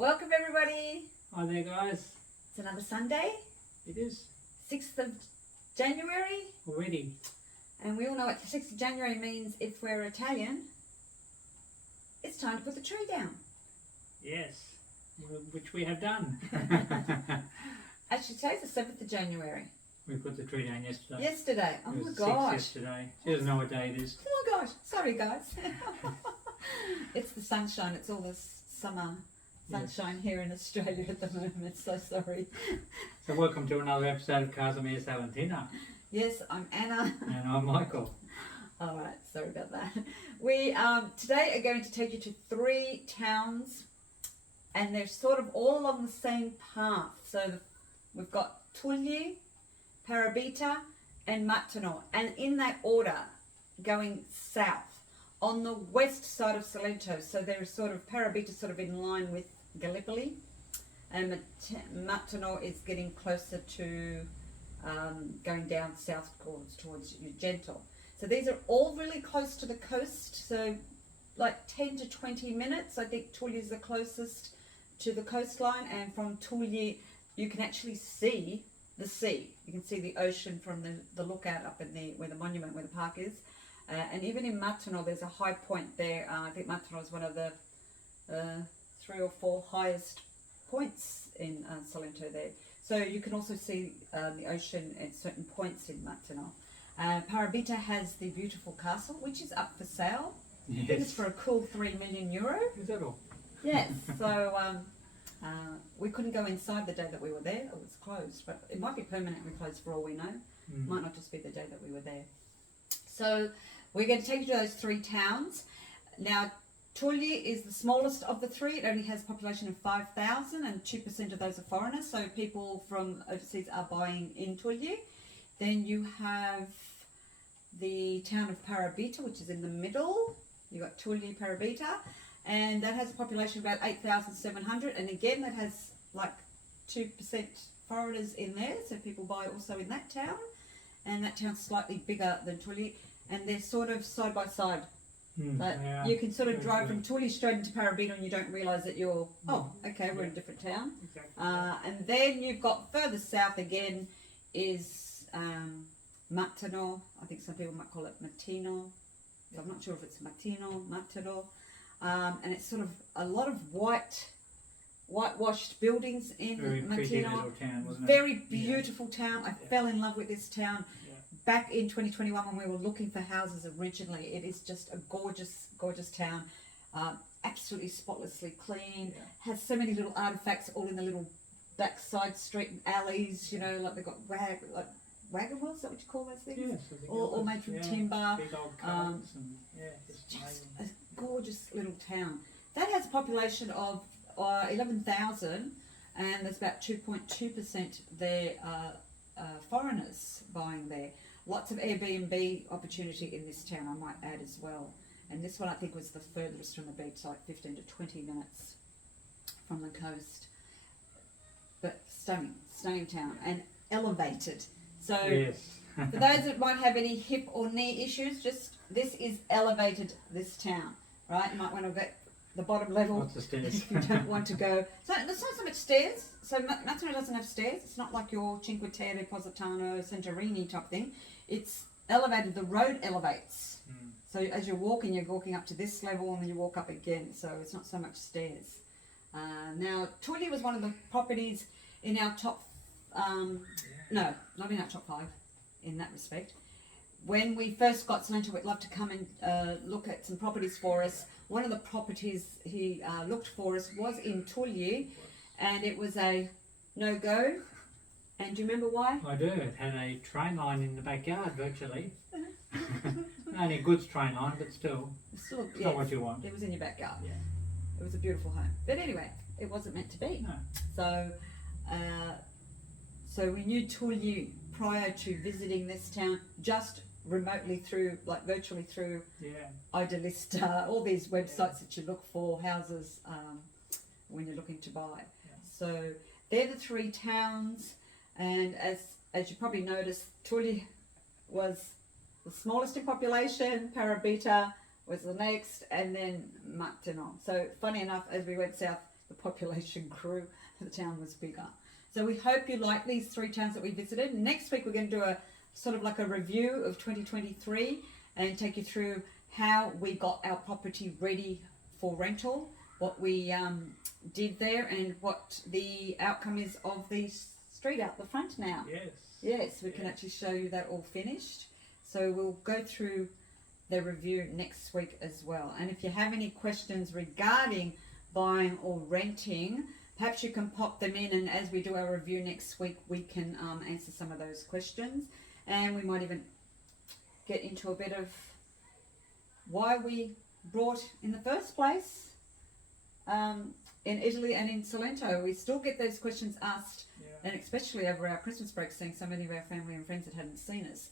Welcome everybody. Hi there, guys. It's another Sunday, It is 6th of January. already. And we all know what the 6th of January means if we're Italian. It's time to put the tree down. Yes, which we have done. Actually, today's the 7th of January. We put the tree down yesterday. Yesterday. Oh It my was gosh. 6 yesterday. She doesn't know what day it is. Oh my gosh. Sorry guys. It's the sunshine. It's all this summer sunshine here in Australia at the moment. So sorry. So welcome to another episode of Casa, Salentina. Yes, I'm Anna. And I'm Michael. All right, sorry about that. We today are going to take you to 3 towns, and they're sort of all along the same path. So we've got Tuglie, Parabita, and Matino, and in that order, going south on the west side of Salento. So they're sort of Parabita, sort of in line with Gallipoli, and Matino is getting closer to going down south towards Ugento. So these are all really close to the coast, so like 10 to 20 minutes. I think Tuglie is the closest to the coastline, and from Tuglie you can actually see the sea. You can see the ocean from the lookout up in where the monument, where the park is. And even in Matino there's a high point there. I think Matino is one of the 3 or 4 highest points in Salento there. So you can also see the ocean at certain points in Matino. Parabita has the beautiful castle, which is up for sale. Yes. I think it's for a cool €3 million. Is that all? Yes, so we couldn't go inside the day that we were there. It was closed, but it might be permanently closed for all we know. Might not just be the day that we were there. So we're going to take you to those 3 towns. Now, Tuglie is the smallest of the 3. It only has a population of 5,000, and 2% of those are foreigners. So people from overseas are buying in Tuglie. Then you have the town of Parabita, which is in the middle. You've got Tuglie, Parabita, and that has a population of about 8,700. And again, that has like 2% foreigners in there, so people buy also in that town. And that town's slightly bigger than Tuglie, and they're sort of side by side. But you can sort of drive from Tuglie straight into Parabita and you don't realise that you're, okay, we're in a different town. Exactly. And then you've got further south again is Matino. I think some people might call it Matino. So I'm not sure if it's Matino, Matino. And it's sort of a lot of whitewashed buildings in Very pretty Matino. little town, wasn't it? Very beautiful town. I fell in love with this town. Back in 2021 when we were looking for houses originally. It is just a gorgeous, gorgeous town. Absolutely spotlessly clean. Has so many little artifacts all in the little backside street alleys, you know, like they've got wagon wheels, is that what you call those things? Yes, I think all made from timber. Big old carts and it's Just amazing. a gorgeous little town. That has a population of 11,000, and there's about 2.2% there foreigners buying there. Lots of Airbnb opportunity in this town, I might add as well. And this one I think was the furthest from the beach, like 15 to 20 minutes from the coast. But stunning town, and elevated. So for those that might have any hip or knee issues, this is elevated, this town, right? You might want to get the bottom level. Lots of stairs. If you don't want to go. So it's not so much stairs. So Matino doesn't have stairs. It's not like your Cinque Terre, Positano, Santorini type thing. It's elevated. The road elevates. So as you're walking up to this level, and then you walk up again. So it's not so much stairs. Now, Tuglie was one of the properties in our top. No, not in our top 5. In that respect. When we first got Salento, we'd love to come and look at some properties for us. One of the properties he looked for us was in Tuglie, and it was a no-go. And do you remember why? I do. It had a train line in the backyard, virtually. Only a goods train line, but still, it's not what you want. It was in your backyard. Yeah. It was a beautiful home. But anyway, it wasn't meant to be. No. So we knew Tuglie prior to visiting this town, just remotely through, like virtually through Idealista, all these websites that you look for houses when you're looking to buy. So they're the 3 towns, and as you probably noticed, Tuglie was the smallest in population, Parabita was the next, and then Matino. So funny enough, as we went south, the population grew, the town was bigger. So we hope you like these 3 towns that we visited. Next week we're going to do a sort of like a review of 2023 and take you through how we got our property ready for rental, what we did there, and what the outcome is of the street out the front now. Yes, we can actually show you that all finished. So we'll go through the review next week as well. And if you have any questions regarding buying or renting, perhaps you can pop them in, and as we do our review next week, we can answer some of those questions. And we might even get into a bit of why we brought in the first place in Italy and in Salento. We still get those questions asked, and especially over our Christmas break, seeing so many of our family and friends that hadn't seen us.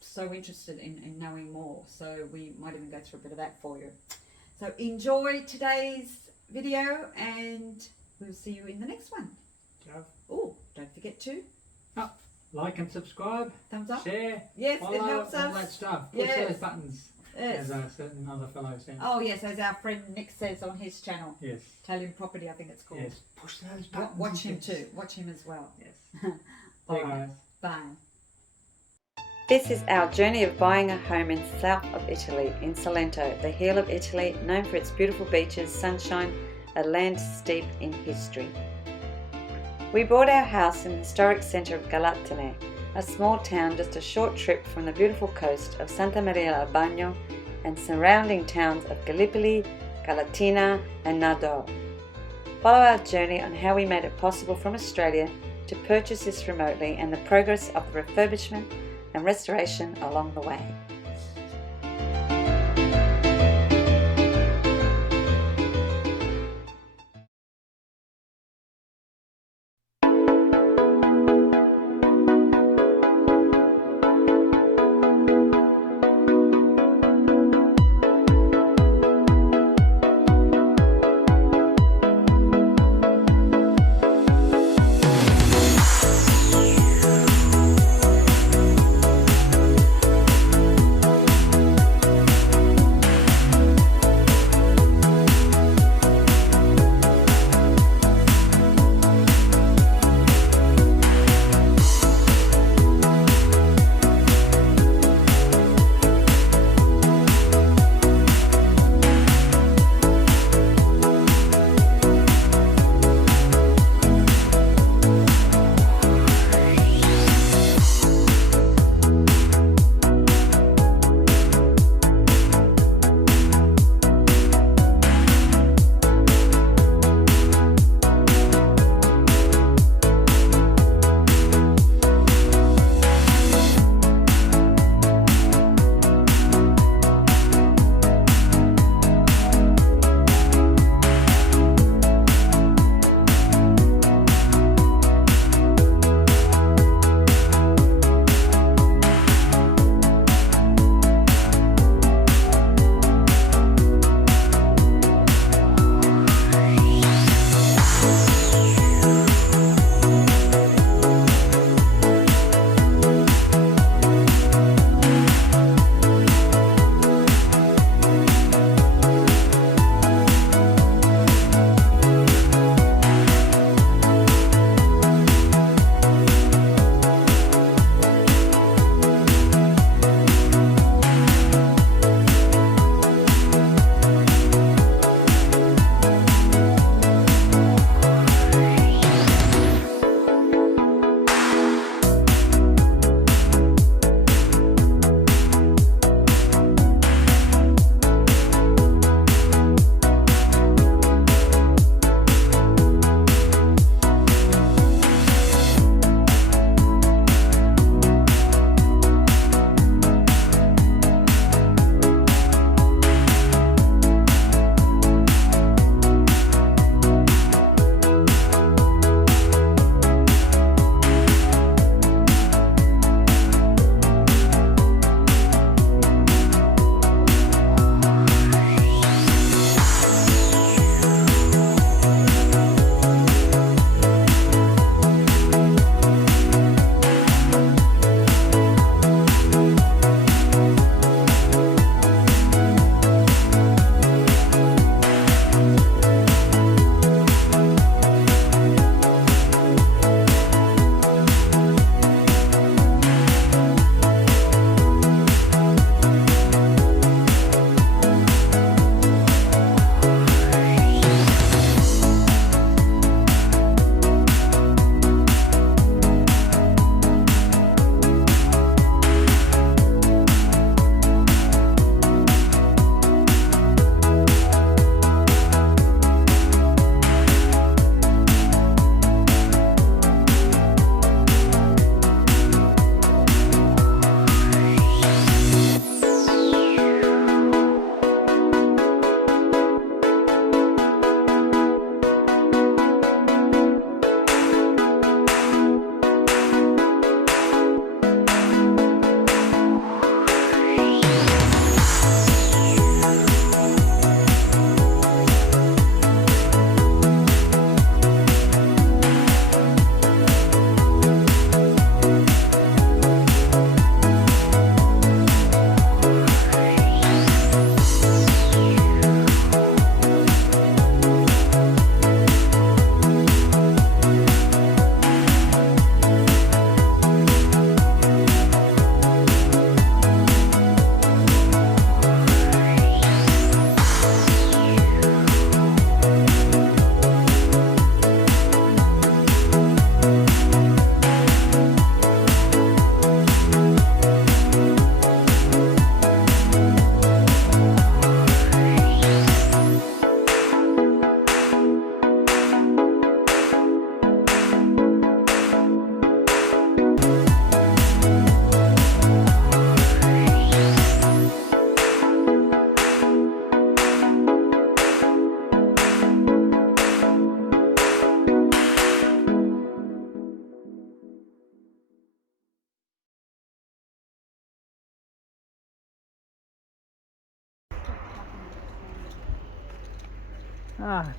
So interested in knowing more. So we might even go through a bit of that for you. So enjoy today's video, and we'll see you in the next one. Oh, don't forget to like and subscribe, thumbs up, share, yes, follow, it helps us, all that stuff. Push those buttons, as certain other fellows say. Oh yes, as our friend Nick says on his channel, Italian Property, I think it's called. Yes, push those buttons. Watch him too, watch him as well. Yes. Bye guys. Bye. This is our journey of buying a home in south of Italy, in Salento, the heel of Italy, known for its beautiful beaches, sunshine, a land steeped in history. We bought our house in the historic centre of Galatene, a small town just a short trip from the beautiful coast of Santa Maria al Bagno and surrounding towns of Gallipoli, Galatina and Nardò. Follow our journey on how we made it possible from Australia to purchase this remotely and the progress of the refurbishment and restoration along the way.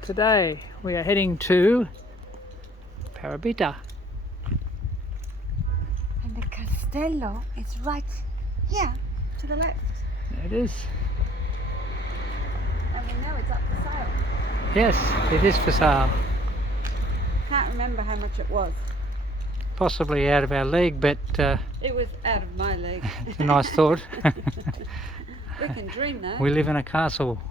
Today we are heading to Parabita. And the castello is right here to the left. There it is. And we know it's up for sale. Yes, it is for sale. Can't remember how much it was. Possibly out of our league, but It was out of my league. it's a nice thought. We can dream though. We live in a castle.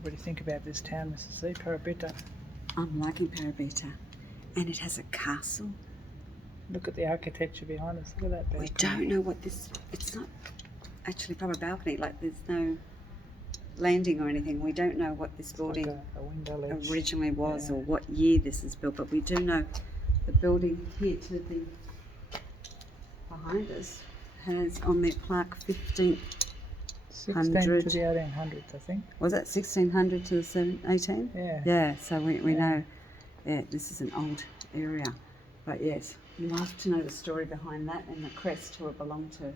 What do you think about this town, Mrs. C, Parabita? I'm liking Parabita, and it has a castle. Look at the architecture behind us. Look at that balcony. We don't know what this. It's not actually from a balcony. Like there's no landing or anything. We don't know what this building like a window ledge originally was, or what year this is built. But we do know the building here to the behind us has on their plaque 1500 to the 1800s, I think. Was that 1600 to the 18? Yeah. Yeah, so we know Yeah, this is an old area. But yes, you'll have to know the story behind that and the crest who it belonged to.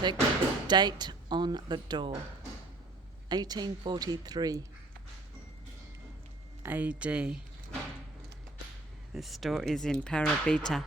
Check the date on the door. 1843 AD. The store is in Parabita.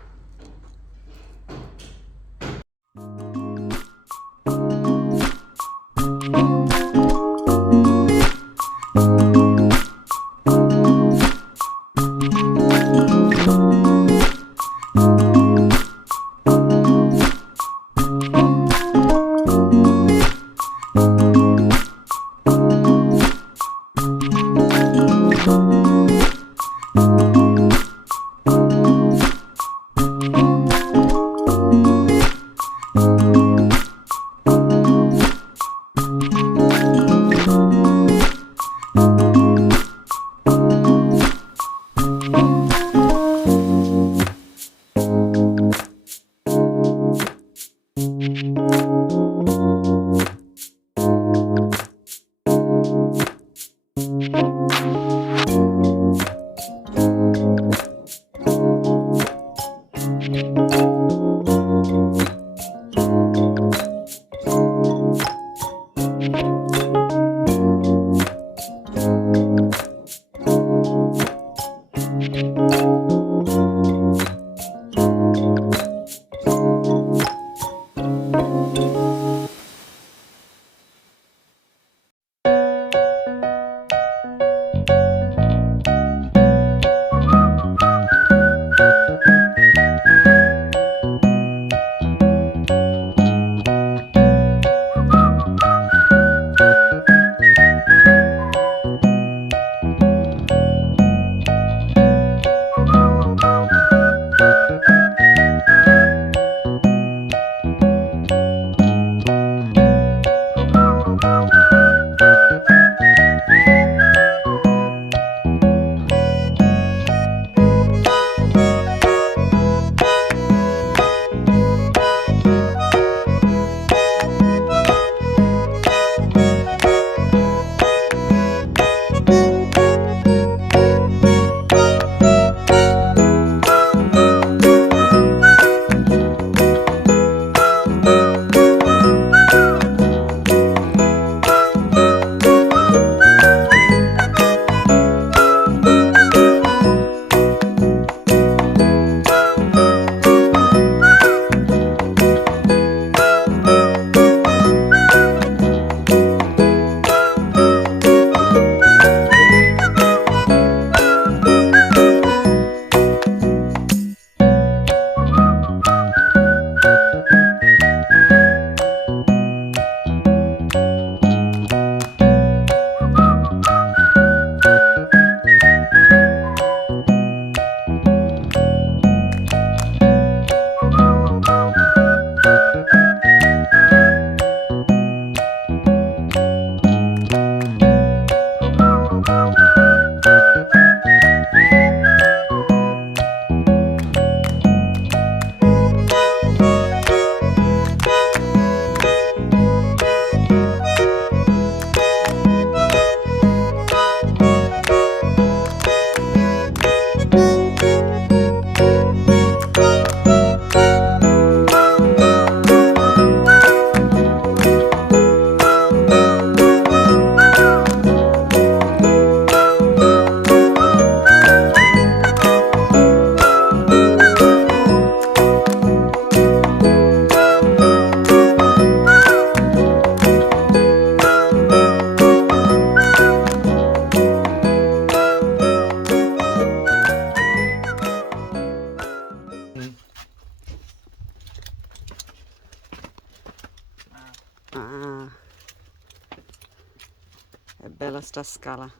bella sta scala.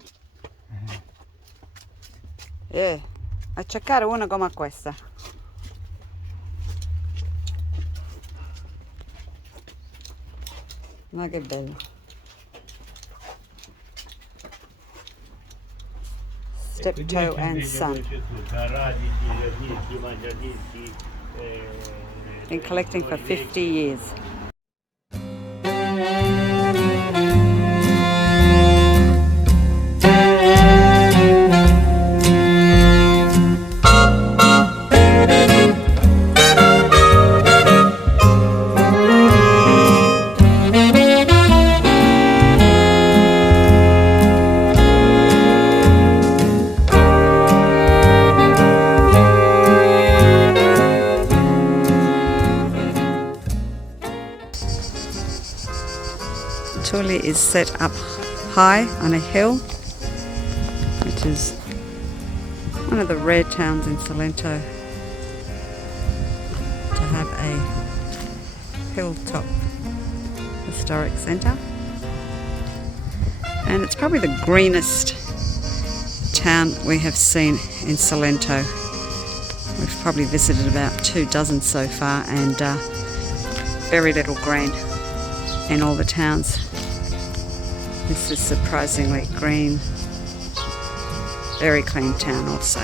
A cercare una come questa. Ma che bello. Step toe and sun. Been collecting for 50 years. Tuglie is set up high on a hill, which is one of the rare towns in Salento to have a hilltop historic centre. And it's probably the greenest town we have seen in Salento. We've probably visited about 24 so far, and very little green in all the towns. This is surprisingly green, very clean town also.